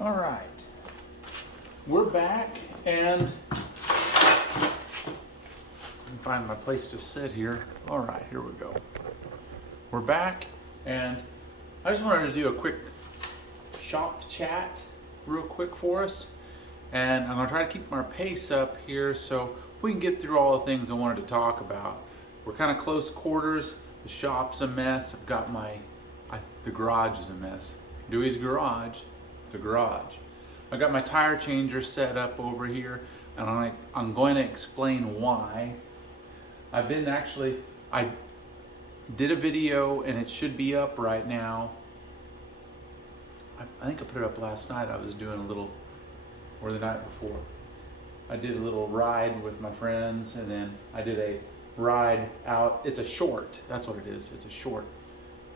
All right, we're back, and I can find my place to sit here. All right, here we go. We're back, and I just wanted to do a quick shop chat real quick for us, and I'm gonna try to keep my pace up here so we can get through all the things I wanted to talk about. We're kind of close quarters. The shop's a mess. I've got the garage is a mess. Dewey's garage. It's a garage. I got my tire changer set up over here, and I'm going to explain why. I did a video, and it should be up right now. I think I put it up last night. I was doing or the night before. I did a little ride with my friends, and then I did a ride out. It's a short. That's what it is. It's a short.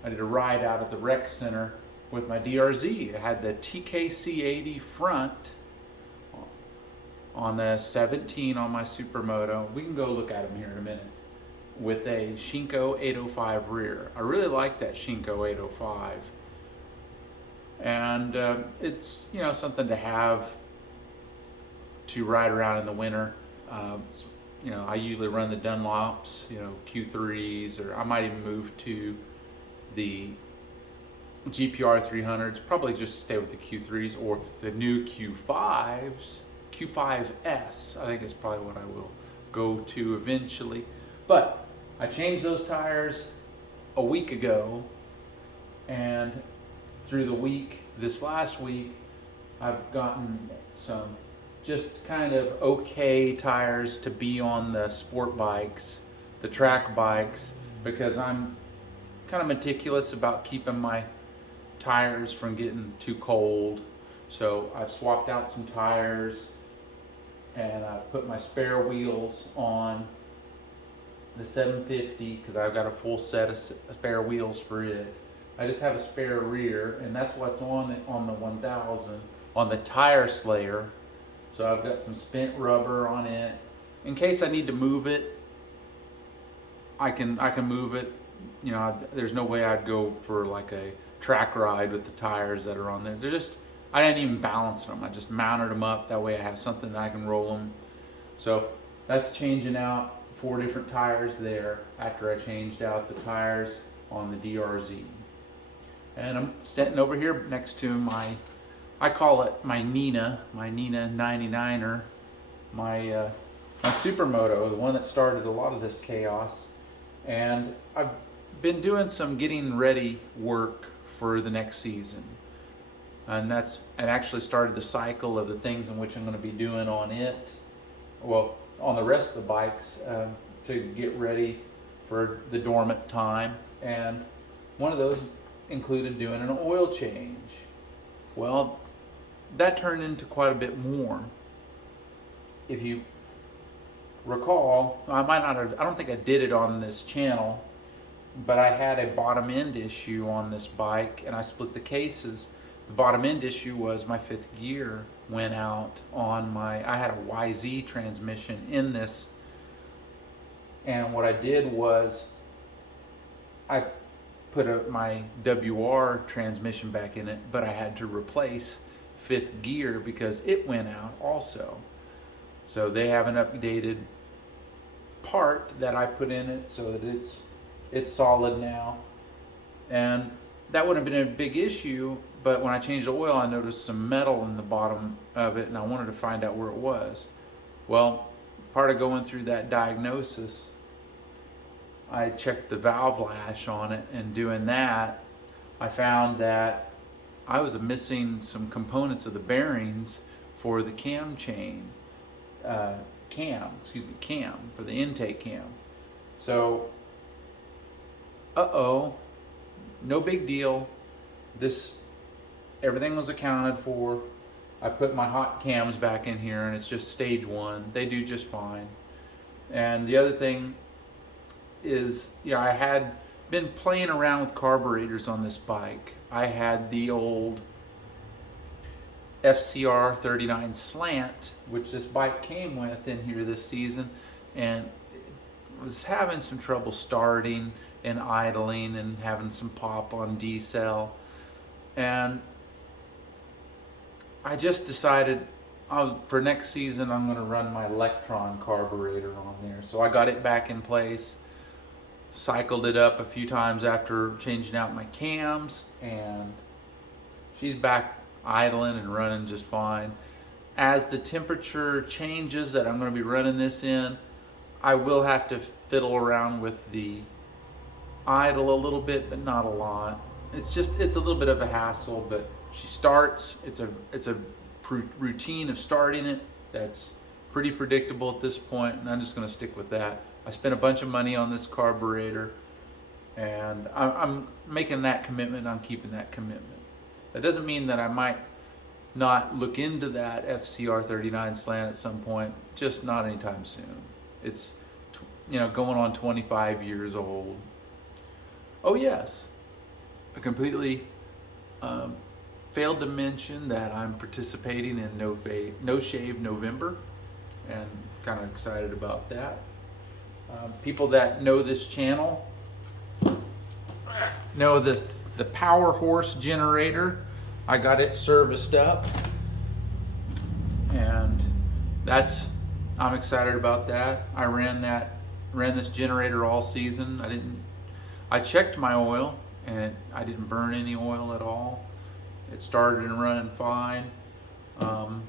I did a ride out at the rec center with my DRZ. I had the TKC80 front on a 17 on my Supermoto. We can go look at them here in a minute. With a Shinko 805 rear. I really like that Shinko 805. And it's something to have to ride around in the winter. I usually run the Dunlops, Q3s, or I might even move to the GPR 300s, probably just stay with the Q3s or the new Q5s, Q5S, I think is probably what I will go to eventually. But I changed those tires a week ago, and through the week, this last week, I've gotten some just kind of okay tires to be on the sport bikes, the track bikes, because I'm kind of meticulous about keeping my tires from getting too cold. So I've swapped out some tires, and I've put my spare wheels on the 750 because I've got a full set of spare wheels for it. I just have a spare rear, and that's what's on it on the 1000 on the Tire Slayer. So I've got some spent rubber on it in case I need to move it. I can move it. There's no way I'd go for like a track ride with the tires that are on there. I didn't even balance them. I just mounted them up. That way I have something that I can roll them. So that's changing out 4 different tires there after I changed out the tires on the DRZ. And I'm standing over here next to I call it my Nina 99er, my Supermoto, the one that started a lot of this chaos. And I've been doing some getting ready work for the next season. And actually started the cycle of the things in which I'm going to be doing on it. Well, on the rest of the bikes to get ready for the dormant time. And one of those included doing an oil change. Well, that turned into quite a bit more. If you recall, I don't think I did it on this channel, but I had a bottom end issue on this bike, and I split the cases. The bottom end issue was my 5th gear went out on I had a YZ transmission in this, and what I did was I put my WR transmission back in it, but I had to replace 5th gear because it went out also. So they have an updated part that I put in it so that it's solid now. And that wouldn't have been a big issue, but when I changed the oil, I noticed some metal in the bottom of it, and I wanted to find out where it was. Well, part of going through that diagnosis, I checked the valve lash on it, and doing that, I found that I was missing some components of the bearings for the cam for the intake cam. So, no big deal. Everything was accounted for. I put my hot cams back in here, and it's just stage 1. They do just fine. And the other thing is, I had been playing around with carburetors on this bike. I had the old FCR 39 slant, which this bike came with in here this season, and was having some trouble starting and idling and having some pop on D-cell. And I just decided for next season I'm going to run my Electron carburetor on there. So I got it back in place, cycled it up a few times after changing out my cams, and she's back idling and running just fine. As the temperature changes that I'm going to be running this in, I will have to fiddle around with the idle a little bit, but not a lot. It's a little bit of a hassle, but she starts. It's a routine of starting it that's pretty predictable at this point, and I'm just going to stick with that. I spent a bunch of money on this carburetor, and I'm making that commitment. I'm keeping that commitment. That doesn't mean that I might not look into that FCR 39 slant at some point, just not anytime soon. It's going on 25 years old. Oh yes, I completely failed to mention that I'm participating in No Shave November, and kind of excited about that. People that know this channel know the Power Horse generator. I got it serviced up, and I'm excited about that. I ran this generator all season. I checked my oil, and I didn't burn any oil at all. It started and running fine. I'm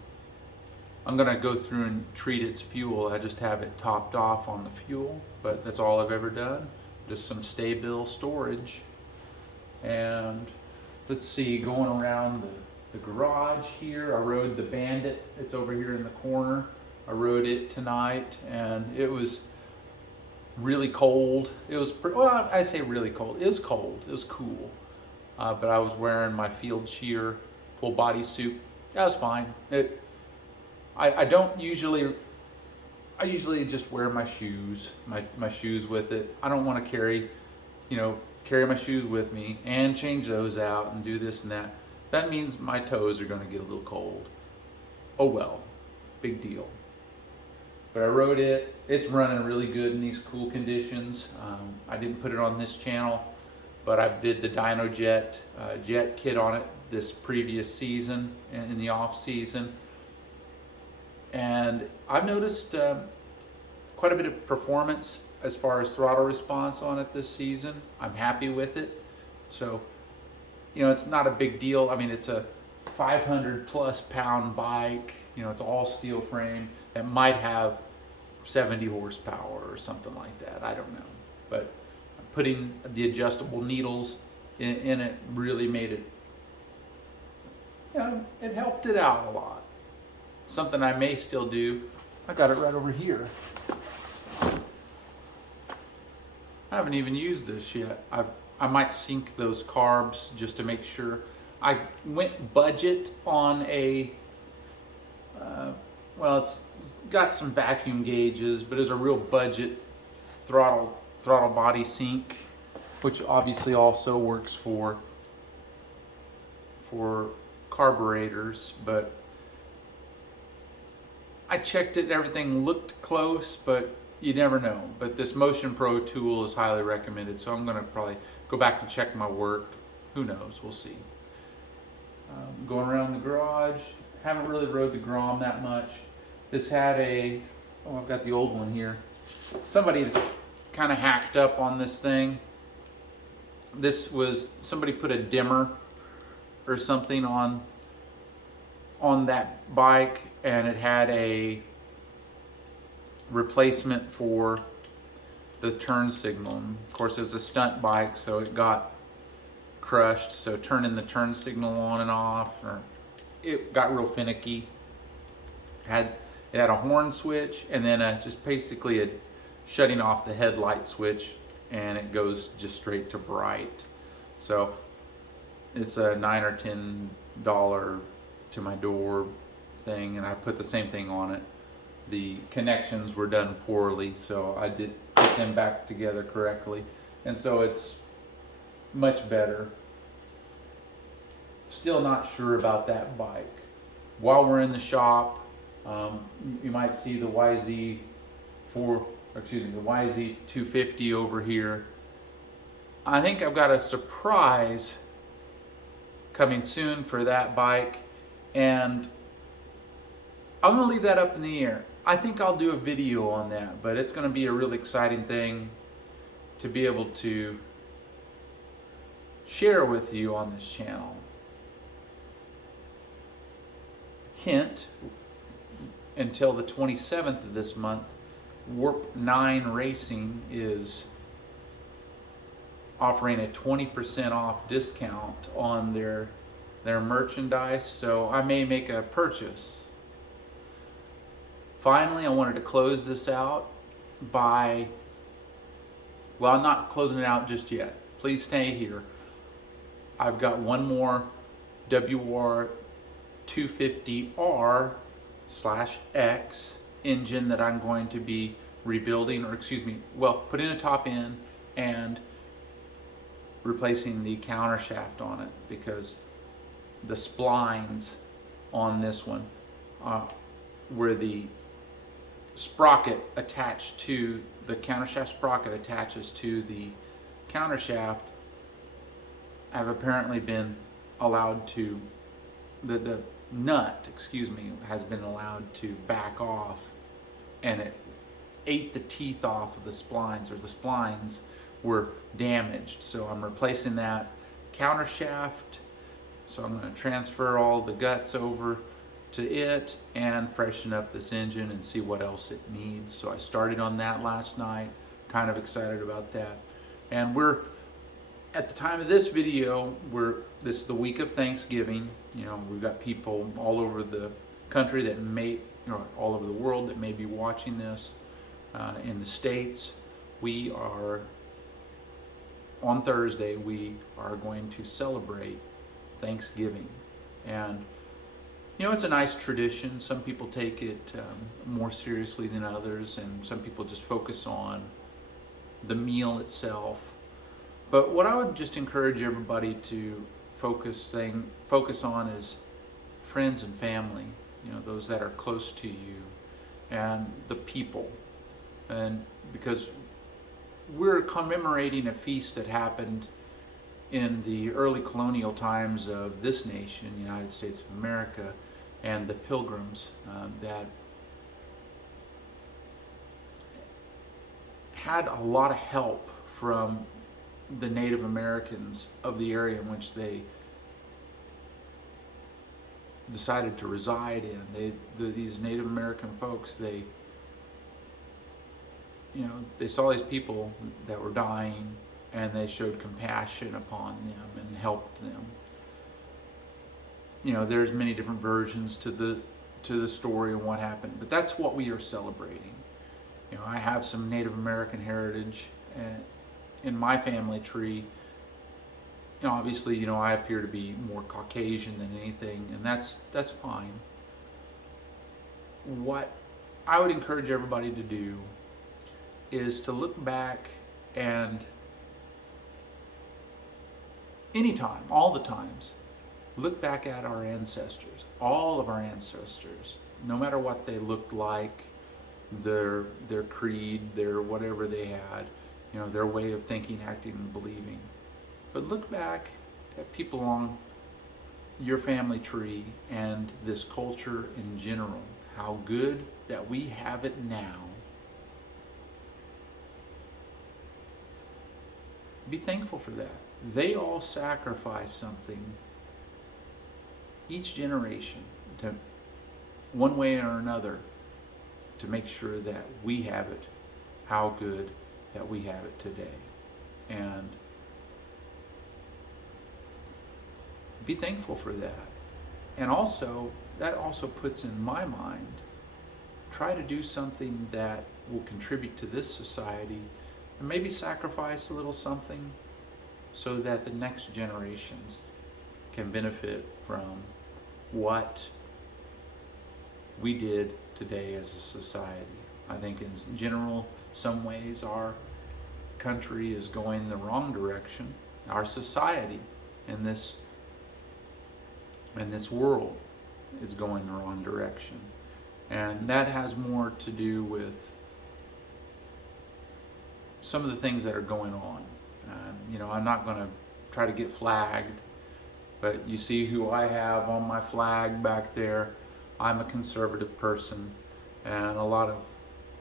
gonna go through and treat its fuel. I just have it topped off on the fuel, but that's all I've ever done. Just some Sta-Bil storage. And let's see, going around the garage here, I rode the Bandit. It's over here in the corner. I rode it tonight, and it was really cold. It was, well, I say really cold. It was cold. It was cool. But I was wearing my Field Shear full body suit. That was fine. I usually just wear my shoes, my shoes with it. I don't want to carry my shoes with me and change those out and do this and that. That means my toes are going to get a little cold. Oh well, big deal. But I rode it. It's running really good in these cool conditions. I didn't put it on this channel, but I did the DynoJet jet kit on it this previous season, in the off season. And I've noticed quite a bit of performance as far as throttle response on it this season. I'm happy with it. So, it's not a big deal. I mean, it's a 500 plus pound bike. It's all steel frame. It might have 70 horsepower or something like that. I don't know. But putting the adjustable needles in it really made it, it helped it out a lot. Something I may still do. I got it right over here. I haven't even used this yet. I might sink those carbs just to make sure. I went budget on a, it's got some vacuum gauges, but it's a real budget throttle body sink, which obviously also works for carburetors. But I checked it, everything looked close, but you never know. But this Motion Pro tool is highly recommended, so I'm going to probably go back and check my work. Who knows? We'll see. Going around the garage, haven't really rode the Grom that much. This had I've got the old one here. Somebody kind of hacked up on this thing. Somebody put a dimmer or something on that bike, and it had a replacement for the turn signal. And of course, it's a stunt bike, so it got crushed. So turning the turn signal on and off, it got real finicky. It had a horn switch, and then just basically a shutting off the headlight switch, and it goes just straight to bright. So it's a $9 or $10 to my door thing, and I put the same thing on it. The connections were done poorly, so I did put them back together correctly, and so it's much better. Still not sure about that bike. While we're in the shop, you might see the YZ250 over here. I think I've got a surprise coming soon for that bike. And I'm going to leave that up in the air. I think I'll do a video on that, but it's going to be a really exciting thing to be able to share with you on this channel. Hint, until the 27th of this month, Warp 9 Racing is offering a 20% off discount on their merchandise, so I may make a purchase. Finally, I wanted to close this out by, well, I'm not closing it out just yet. Please stay here. I've got one more WR250R/X engine that I'm going to be rebuilding, or putting a top in and replacing the counter shaft on it, because the splines on this one, where the sprocket attached to the countershaft sprocket attaches to the countershaft, have apparently been allowed to, the nut, has been allowed to back off, and it ate the teeth off of the splines, or the splines were damaged. So I'm replacing that countershaft. So I'm going to transfer all the guts over to it and freshen up this engine and see what else it needs. So I started on that last night, kind of excited about that. And we're, at the time of this video, this is the week of Thanksgiving. You know, we've got people all over the country that all over the world that may be watching this. In the States, we are, on Thursday, we are going to celebrate Thanksgiving. And you know, it's a nice tradition. Some people take it more seriously than others, and some people just focus on the meal itself. But what I would just encourage everybody to focus on is friends and family, you know, those that are close to you, and the people. And because we're commemorating a feast that happened in the early colonial times of this nation, the United States of America, and the Pilgrims that had a lot of help from the Native Americans of the area in which they decided to reside in. These Native American folks, they saw these people that were dying, and they showed compassion upon them and helped them. You know, there's many different versions to the story and what happened, but that's what we are celebrating. You know, I have some Native American heritage in my family tree. You know, obviously, you know, I appear to be more Caucasian than anything, and that's fine. What I would encourage everybody to do is to look back, and anytime, all the times, look back at our ancestors, all of our ancestors, no matter what they looked like, their creed, their whatever they had, you know, their way of thinking, acting, and believing. But look back at people on your family tree and this culture in general, how good that we have it now. Be thankful for that. They all sacrifice something, each generation, to one way or another, to make sure that we have it, how good that we have it today. And be thankful for that. And also, that also puts in my mind, try to do something that will contribute to this society, and maybe sacrifice a little something so that the next generations can benefit from what we did today as a society. I think in general, some ways our country is going the wrong direction. Our society in this world is going the wrong direction. And that has more to do with some of the things that are going on. You know, I'm not going to try to get flagged But you see who I have on my flag back there. I'm a conservative person, and a lot of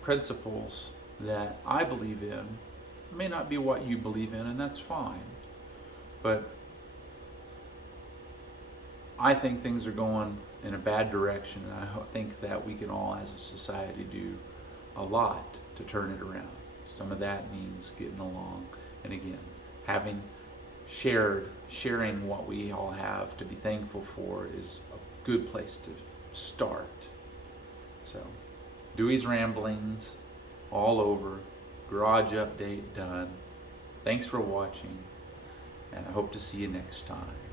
principles that I believe in may not be what you believe in, and that's fine. But I think things are going in a bad direction, and I think that we can all as a society do a lot to turn it around. Some of that means getting along, and again, sharing what we all have to be thankful for is a good place to start. So, Dewey's Ramblings all over, garage update done. Thanks for watching, and I hope to see you next time.